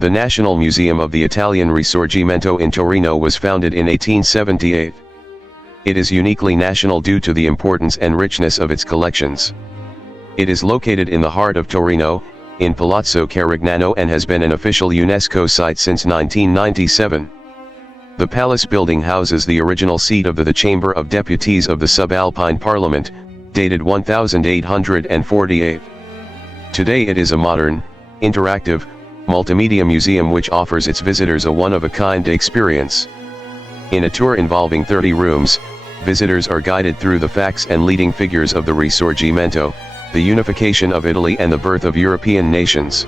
The National Museum of the Italian Risorgimento in Torino was founded in 1878. It is uniquely national due to the importance and richness of its collections. It is located in the heart of Torino, in Palazzo Carignano, and has been an official UNESCO site since 1997. The palace building houses the original seat of the Chamber of Deputies of the Subalpine Parliament, dated 1848. Today it is a modern, interactive, multimedia museum which offers its visitors a one-of-a-kind experience. In a tour involving 30 rooms, visitors are guided through the facts and leading figures of the Risorgimento, the unification of Italy and the birth of European nations.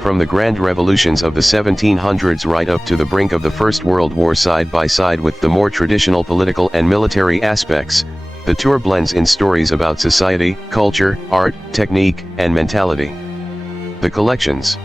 From the grand revolutions of the 1700s right up to the brink of the First World War, side by side with the more traditional political and military aspects, the tour blends in stories about society, culture, art, technique, and mentality. The collections.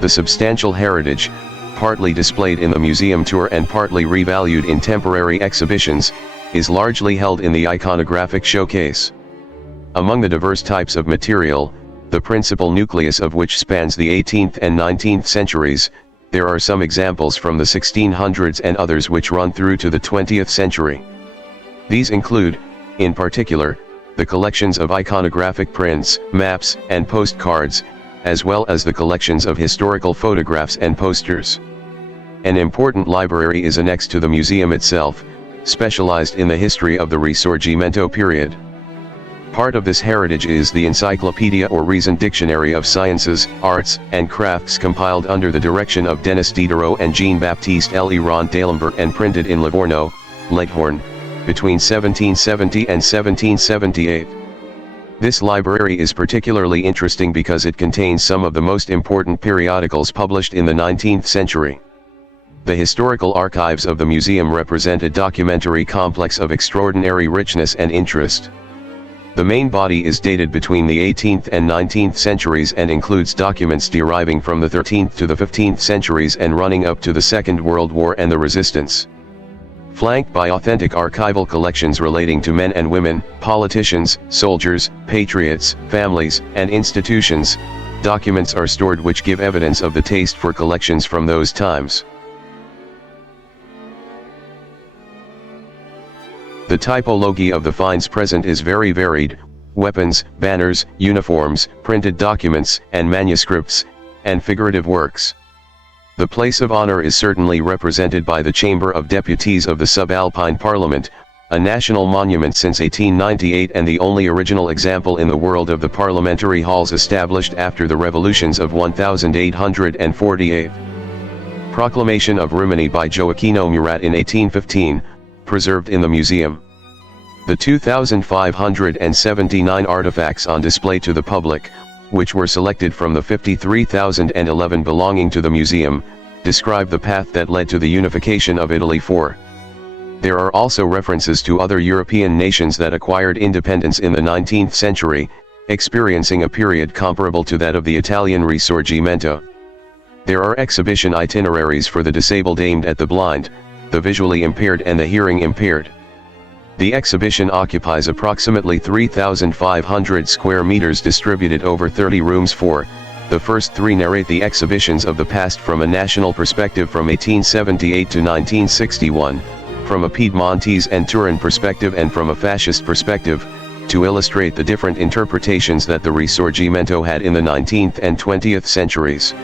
The substantial heritage, partly displayed in the museum tour and partly revalued in temporary exhibitions, is largely held in the iconographic showcase. Among the diverse types of material, the principal nucleus of which spans the 18th and 19th centuries, there are some examples from the 1600s and others which run through to the 20th century. These include, in particular, the collections of iconographic prints, maps, and postcards, as well as the collections of historical photographs and posters. An important library is annexed to the museum itself, specialized in the history of the Risorgimento period. Part of this heritage is the Encyclopedia or Reason Dictionary of Sciences, Arts, and Crafts, compiled under the direction of Denis Diderot and Jean-Baptiste Léron d'Alembert and printed in Livorno, Leghorn, between 1770 and 1778. This library is particularly interesting because it contains some of the most important periodicals published in the 19th century. The historical archives of the museum represent a documentary complex of extraordinary richness and interest. The main body is dated between the 18th and 19th centuries and includes documents deriving from the 13th to the 15th centuries and running up to the Second World War and the Resistance. Flanked by authentic archival collections relating to men and women, politicians, soldiers, patriots, families, and institutions, documents are stored which give evidence of the taste for collections from those times. The typology of the finds present is very varied: weapons, banners, uniforms, printed documents, and manuscripts, and figurative works. The place of honor is certainly represented by the Chamber of Deputies of the Subalpine Parliament, a national monument since 1898 and the only original example in the world of the parliamentary halls established after the revolutions of 1848. Proclamation of Rimini by Gioacchino Murat in 1815, preserved in the museum. The 2,579 artifacts on display to the public, which were selected from the 53,011 belonging to the museum, describe the path that led to the unification of Italy. There are also references to other European nations that acquired independence in the 19th century, experiencing a period comparable to that of the Italian Risorgimento. There are exhibition itineraries for the disabled aimed at the blind, the visually impaired and the hearing impaired. The exhibition occupies approximately 3,500 square meters distributed over 30 rooms. The first three narrate the exhibitions of the past from a national perspective from 1878 to 1961, from a Piedmontese and Turin perspective and from a fascist perspective, to illustrate the different interpretations that the Risorgimento had in the 19th and 20th centuries.